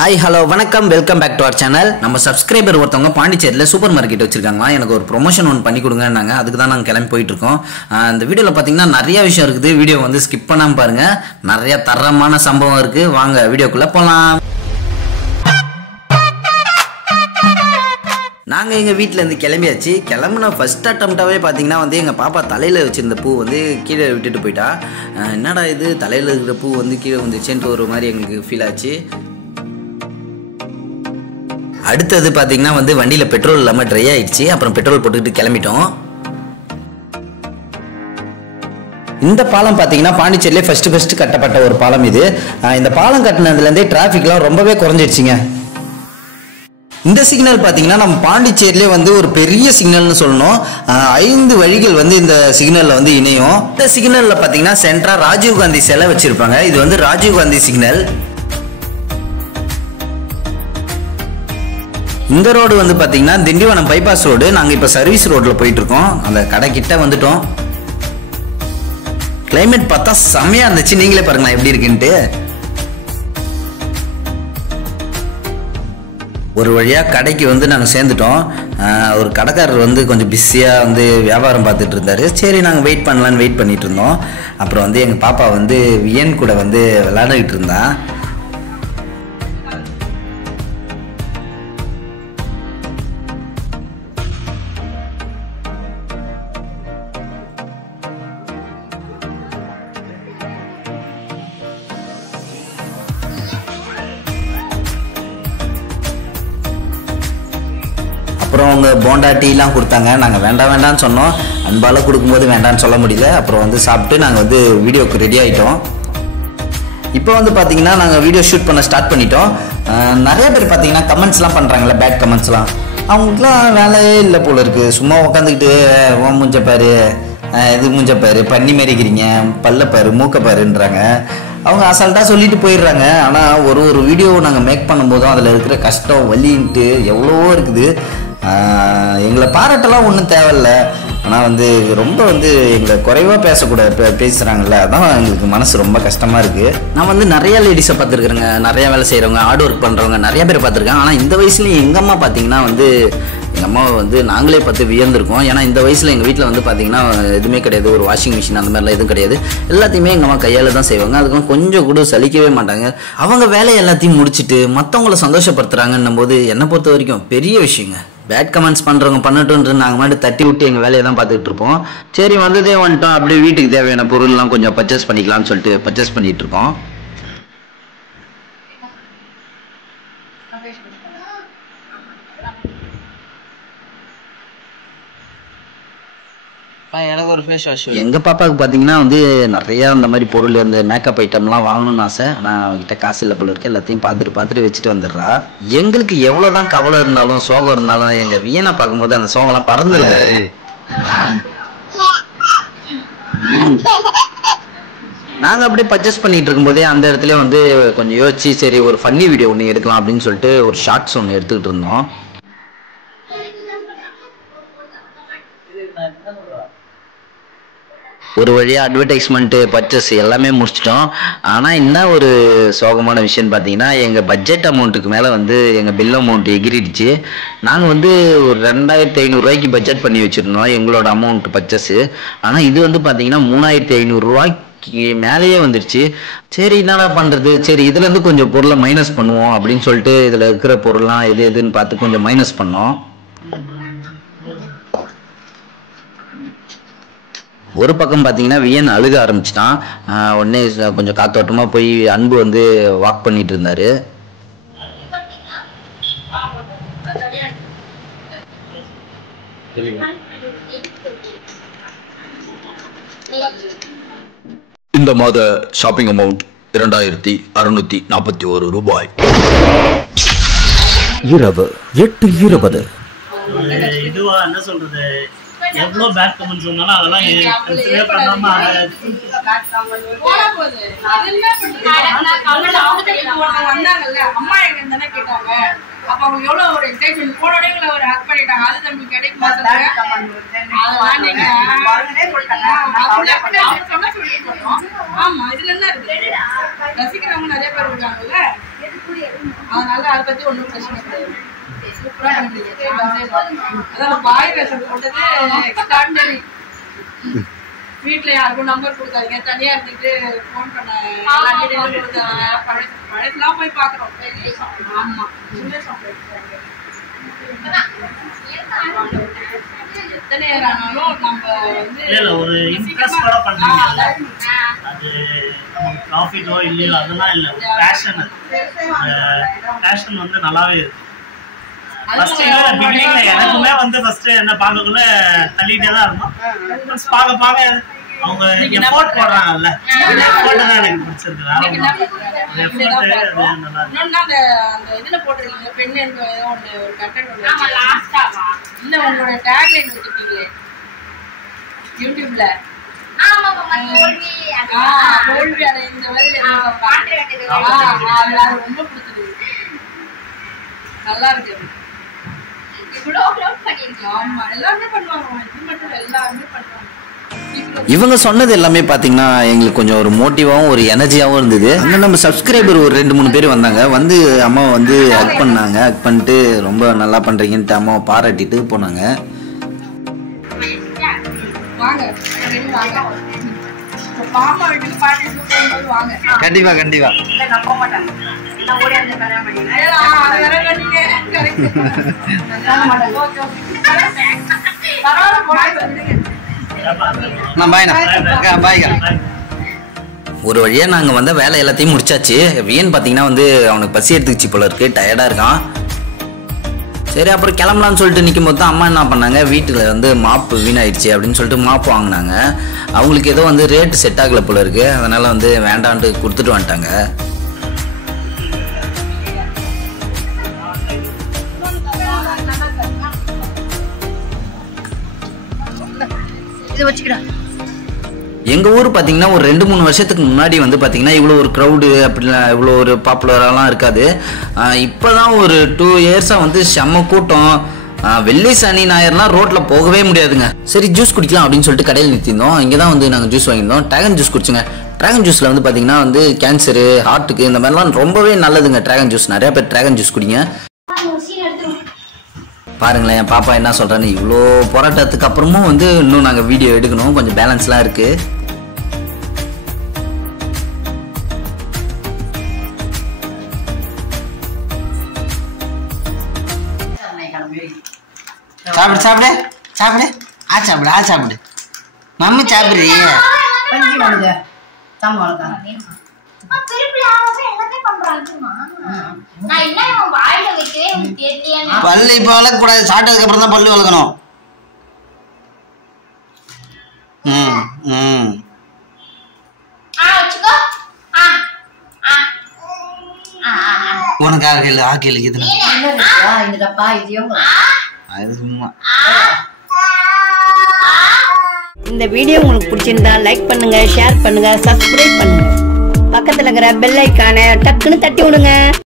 Hi, hello, வணக்கம், welcome back to our channel. நம்ம subscriber ஒருத்தவங்க பாண்டிச்சேரியில் சூப்பர் மார்க்கெட் வச்சிருக்காங்களா, எனக்கு ஒரு ப்ரொமோஷன் ஒன்று பண்ணி கொடுங்கன்னாங்க. அதுக்கு தான் நாங்கள் கிளம்பி போயிட்டு இருக்கோம். இந்த வீடியோவில் பார்த்தீங்கன்னா நிறைய விஷயம் இருக்குது. வீடியோ வந்து ஸ்கிப் பண்ணாமல் பாருங்க. நிறைய தரமான சம்பவம் இருக்கு. வாங்க வீடியோக்குள்ள போகலாம். நாங்கள் எங்கள் வீட்டிலேருந்து கிளம்பியாச்சு. கிளம்புன ஃபஸ்ட் அட்டம்ப்டாகவே பார்த்தீங்கன்னா வந்து எங்கள் பாப்பா தலையில் வச்சுருந்த பூ வந்து கீழே விட்டுட்டு போயிட்டா. என்னடா இது தலையில் இருக்கிற பூ வந்து கீழே வந்துச்சுன்ட்டு ஒரு மாதிரி எங்களுக்கு ஃபீல் ஆச்சு. அடுத்தது பார்த்தீங்கன்னா வந்து வண்டியில் பெட்ரோல் இல்லாமல் ட்ரை ஆயிடுச்சு. அப்புறம் பெட்ரோல் போட்டுக்கிட்டு கிளம்பிட்டோம். இந்த பாலம் பார்த்தீங்கன்னா பாண்டிச்சேரியிலே ஃபஸ்ட்டு கட்டப்பட்ட ஒரு பாலம் இது. இந்த பாலம் கட்டினதுலேருந்தே டிராஃபிக்லாம் ரொம்பவே குறைஞ்சிடுச்சிங்க. இந்த சிக்னல் பார்த்தீங்கன்னா நம்ம பாண்டிச்சேரியிலே வந்து ஒரு பெரிய சிக்னல்னு சொல்லணும். 5 வழிகள் வந்து இந்த சிக்னலில் வந்து இணையும். இந்த சிக்னலில் பார்த்தீங்கன்னா சென்ட்ரா ராஜீவ்காந்தி சிலை வச்சிருப்பாங்க. இது வந்து ராஜீவ்காந்தி சிக்னல். இந்த ரோடு வந்து பார்த்தீங்கன்னா திண்டிவனம் பைபாஸ் ரோடு. நாங்கள் இப்போ சர்வீஸ் ரோட்டில் போயிட்டு இருக்கோம். அந்த கடை கிட்ட வந்துட்டோம். கிளைமேட் பார்த்தா செம்மையா இருந்துச்சு. நீங்களே பாருங்களா எப்படி இருக்குன்ட்டு. ஒரு வழியாக கடைக்கு வந்து நாங்கள் சேர்ந்துட்டோம். ஒரு கடைக்காரர் வந்து கொஞ்சம் பிஸியாக வந்து வியாபாரம் பார்த்துட்டு இருந்தார். சரி நாங்கள் வெயிட் பண்ணலான்னு வெயிட் பண்ணிட்டு இருந்தோம். அப்புறம் வந்து எங்கள் பாப்பா வந்து வியன் கூட வந்து விளையாடிட்டு இருந்தா. அப்புறம் அவங்க போண்டா டீலாம் கொடுத்தாங்க. நாங்கள் வேண்டாம்னு சொன்னோம். அன்பால் கொடுக்கும்போது வேண்டான்னு சொல்ல முடியல. அப்புறம் வந்து சாப்பிட்டு நாங்கள் வந்து வீடியோக்கு ரெடி ஆகிட்டோம். இப்போ வந்து பார்த்தீங்கன்னா நாங்கள் வீடியோ ஷூட் பண்ண ஸ்டார்ட் பண்ணிட்டோம். நிறைய பேர் பார்த்தீங்கன்னா கமெண்ட்ஸ்லாம் பண்ணுறாங்களே, பேட் கமெண்ட்ஸ்லாம். அவங்களுக்குலாம் வேலையே இல்லை போல இருக்குது. சும்மா உட்காந்துக்கிட்டு ஓ மூஞ்சப்பாரு, இது மூஞ்சப்பாரு, பண்ணி மாரிக்கிறீங்க, பல்லப்பாரு, மூக்கப்பாருன்றாங்க. அவங்க அசால்ட்டாக சொல்லிட்டு போயிடுறாங்க. ஆனால் ஒரு வீடியோ நாங்கள் மேக் பண்ணும்போதும் அதில் இருக்கிற கஷ்டம் வலின்ட்டு எவ்வளவோ இருக்குது. எங்களை பாராட்டெல்லாம் ஒன்றும் தேவையில்லை. ஆனால் வந்து ரொம்ப வந்து எங்களை குறைவாக பேசுகிறாங்கல்ல, அதான் எங்களுக்கு மனசு ரொம்ப கஷ்டமாக இருக்குது. நான் வந்து நிறைய லேடிஸை பார்த்துருக்குறேங்க. நிறைய வேலை செய்கிறவங்க, ஹார்ட் ஒர்க் பண்ணுறவங்க நிறைய பேர் பார்த்துருக்கேன். ஆனால் இந்த வயசுலேயும் எங்கள் அம்மா பார்த்தீங்கன்னா வந்து எங்கள் அம்மாவை வந்து நாங்களே பார்த்து வியந்திருக்கோம். ஏன்னா இந்த வயசில் எங்கள் வீட்டில் வந்து பார்த்தீங்கன்னா எதுவுமே கிடையாது. ஒரு வாஷிங் மிஷின் அந்த மாதிரிலாம் எதுவும் கிடையாது. எல்லாத்தையுமே எங்கள் அம்மா கையால் தான் செய்வாங்க. அதுக்கும் கொஞ்சம் கூட சலிக்கவே மாட்டாங்க. அவங்க வேலையை எல்லாத்தையும் முடிச்சுட்டு மற்றவங்கள சந்தோஷப்படுத்துகிறாங்கன்னும் போது என்னை பொறுத்த வரைக்கும் பெரிய விஷயங்க. பேட் கமெண்ட்ஸ் பண்ணுறவங்க பண்ணட்டும்ன்ற நாங்கள் மட்டும் தட்டி விட்டு எங்கள் வேலையை தான் பார்த்துக்கிட்டு இருப்போம். சரி வந்ததே வந்துட்டோம், அப்படியே வீட்டுக்கு தேவையான பொருள்லாம் கொஞ்சம் பர்ச்சேஸ் பண்ணிக்கலாம்னு சொல்லிட்டு பர்ச்சேஸ் பண்ணிகிட்டு இருக்கோம். எனக்கு ஒரு ஃபேஸ் வாஷ். எங்கள் பாப்பாவுக்கு பார்த்தீங்கன்னா வந்து நிறையா அந்த மாதிரி பொருள், இந்த மேக்கப் ஐட்டம்லாம் வாங்கணும்னு ஆசை. ஆனால் அவங்ககிட்ட காசு இல்லை போல இருக்கு. எல்லாத்தையும் பார்த்துட்டு வச்சுட்டு வந்துடுறா. எங்களுக்கு எவ்வளோதான் கவலை இருந்தாலும் சோகம் இருந்தாலும் எங்கள் வியனை பார்க்கும்போது அந்த சோகம்லாம் பறந்துடுது. நாங்கள் அப்படியே பர்ச்சேஸ் பண்ணிட்டு இருக்கும்போதே அந்த இடத்துல வந்து கொஞ்சம் யோசிச்சு சரி ஒரு ஃபன்னி வீடியோ ஒன்று எடுக்கலாம் அப்படின்னு சொல்லிட்டு ஒரு ஷார்ட்ஸ் ஒன்று எடுத்துக்கிட்டு இருந்தோம். ஒரு வழியாக அட்வர்டைஸ்மெண்ட்டு பர்ச்சேஸ் எல்லாமே முடிச்சிட்டோம். ஆனால் என்ன ஒரு சோகமான விஷயம்னு பார்த்தீங்கன்னா எங்கள் பட்ஜெட் அமௌண்ட்டுக்கு மேலே வந்து எங்கள் பில் அமௌண்ட் எகிரிடுச்சு. நாங்கள் வந்து ஒரு 2500 ரூபாய்க்கு பட்ஜெட் பண்ணி வச்சுருந்தோம் எங்களோட அமௌண்ட் பர்ச்சேஸு. ஆனால் இது வந்து பார்த்தீங்கன்னா 3500 ரூபாய்க்கு மேலேயே வந்துடுச்சு. சரி என்னடா பண்ணுறது, சரி இதுலேருந்து கொஞ்சம் பொருளை மைனஸ் பண்ணுவோம் அப்படின்னு சொல்லிட்டு இதில் இருக்கிற பொருள்லாம் எதுன்னு பார்த்து கொஞ்சம் மைனஸ் பண்ணோம். ஒரு பக்கம் பார்த்தீங்கன்னா வியன் அழுக ஆரம்பிச்சிட்டான். உடனே கொஞ்சம் காத்தோட்டமாக போய் அன்பு வந்து வாக் பண்ணிட்டு இருந்தாரு. இந்த மாத ஷாப்பிங் அமௌண்ட் 2641 ரூபாய். இரவு 8:20. இதுவா என்ன சொல்றது, எவ்வளோ பேட் கமெண்ட் சொன்னாலும் அதெல்லாம் கன்சிடர் பண்ணாம அம்மா எங்க தானே கேட்டாங்க. அப்ப அவங்க எவ்வளவு ஒரு எக்ஸைட்மெண்ட் போனோடனே ஒரு ஹக் பண்ணிட்டாங்க. அது நம்மளுக்கு கிடைக்குமா சொல்லுங்க. அதெல்லாம் நீங்க ஆமா இதுல என்ன இருக்கு, ரசிக்கிறவங்க நிறைய பேர் இருக்காங்கல்ல. அதனால அதை பத்தி ஒன்றும் பிரச்சனை கிடையாது. சூப்பரா பண்றீங்க. அதான் பாய் வேஷம் போட்டது எக்ஸ்ட்ராடினரி. வீட்டுல யாருக்கும் நம்பர் கொடுக்காதீங்க, தனியா இருந்துட்டு போன் பண்ண எல்லா டீடைலும் கொடுத்தாங்க. பழசெல்லாம் போய் பாக்குறோம். ஆமா எத்தனை நேரம் ஆனாலும் நம்ம வந்து இல்ல ஒரு இன்ட்ரெஸ்டோட பண்றீங்க. அது நமக்கு ப்ராஃபிட்டோ இல்லையோ அதெல்லாம் இல்லை, ஒரு பேஷன். பேஷன் வந்து நல்லாவே இருக்கு. ஃபர்ஸ்ட் பிகினிங்ல எனக்குமே வந்து ஃபர்ஸ்ட் என்ன பார்க்கக்குள்ள தள்ளிட்டே தான் இருந்தோம். பார்க்க பார்க்க அவங்க எஃபோர்ட் போடுறாங்கல்ல, எஃபோர்ட் தான் எனக்கு பிடிச்சிருக்கு. இதுல போட்டிருக்கீங்க பெண் ஒரு கண்டென்ட் இல்ல உங்களோட டேக்லைன் வச்சிருக்கீங்களே யூடியூப்ல. தோல்வி அடைந்தவர் ரொம்ப பிடிச்சிருக்கு, நல்லா இருக்கு. ஆமா எல்லாருமே பண்ணுவாங்க, இது மட்டும் எல்லாருமே பண்ணுவாங்க. இவங்க சொன்னது எல்லாமே பார்த்தீங்கன்னா எங்களுக்கு கொஞ்சம் ஒரு மோட்டிவாகவும் ஒரு எனர்ஜியாகவும் இருந்தது. அங்கே நம்ம சப்ஸ்கிரைபர் ஒரு 2-3 பேர் வந்தாங்க, வந்து அம்மாவை வந்து ஹக் பண்ணாங்க. ஹக் பண்ணிட்டு ரொம்ப நல்லா பண்ணுறீங்கன்ட்டு அம்மாவை பாராட்டிட்டு போனாங்க. கண்டிப்பா கண்டிப்பா ஒரு வழியா நாங்க வந்த வேலை எல்லாத்தையும் முடிச்சாச்சு. ஏன்னு பாத்தீங்கன்னா வந்து அவனுக்கு பசி எடுத்துக்கிச்சு போல இருக்கு, டயர்டா இருக்கான். சரி அப்புறம் கிளம்பலான்னு சொல்லிட்டு நிற்கும் போது தான் அம்மா என்ன பண்ணாங்க, வீட்டுல வந்து மாப்பு வீணாயிடுச்சு அப்படின்னு சொல்லிட்டு மாப்பு வாங்கினாங்க. அவங்களுக்கு ஏதோ வந்து ரேட்டு செட் ஆகல போல இருக்கு, அதனால வந்து வேண்டான்ட்டு கொடுத்துட்டு வந்துட்டாங்க. எங்கள் ஊர் பார்த்தீங்கன்னா ஒரு 2-3 வருஷத்துக்கு முன்னாடி வந்து பார்த்தீங்கன்னா இவ்வளோ ஒரு க்ரௌடு அப்படிலாம் இவ்வளோ ஒரு பாப்புலராலாம் இருக்காது. இப்போ தான் ஒரு 2 இயர்ஸாக வந்து செம்ம கூட்டம். வெள்ளி சனி ஞாயிறுலாம் ரோட்டில் போகவே முடியாதுங்க. சரி ஜூஸ் குடிக்கலாம் அப்படின்னு சொல்லிட்டு கடையில் நிறுத்தியிருந்தோம். இங்கே தான் வந்து நாங்கள் ஜூஸ் வாங்கியிருந்தோம். ட்ராகன் ஜூஸ் குடிச்சுங்க. ட்ராகன் ஜூஸில் வந்து பார்த்தீங்கன்னா வந்து கேன்சரு, ஹார்ட்டுக்கு இந்த மாதிரிலாம் ரொம்பவே நல்லதுங்க ட்ராகன் ஜூஸ். நிறையா பேர் ட்ராகன் ஜூஸ் குடிங்க. பாருங்களேன் என் பாப்பா என்ன சொல்கிறான்னு. இவ்வளோ போராட்டத்துக்கு அப்புறமும் வந்து இன்னும் நாங்கள் வீடியோ எடுக்கணும், கொஞ்சம் பேலன்ஸ்லாம் இருக்குது. சாப்பிடு சாப்பிடு சாப்பிடு சாப்பிடு சாப்பிடு மம்மி சாப்பிடுறீ. பல்லு இப்ப வளர்க்கக்கூடாது, சாப்பிட்டதுக்கு அப்புறம் தான் பல்லு வளர்க்கணும். உனக்கு ஆக்கில் இந்த வீடியோ உங்களுக்கு பிடிச்சிருந்தா லைக் பண்ணுங்க, ஷேர் பண்ணுங்க, சப்ஸ்கிரைப் பண்ணுங்க. பக்கத்துல இருக்கிற பெல் ஐகானை டக்குன்னு தட்டி விடுங்க.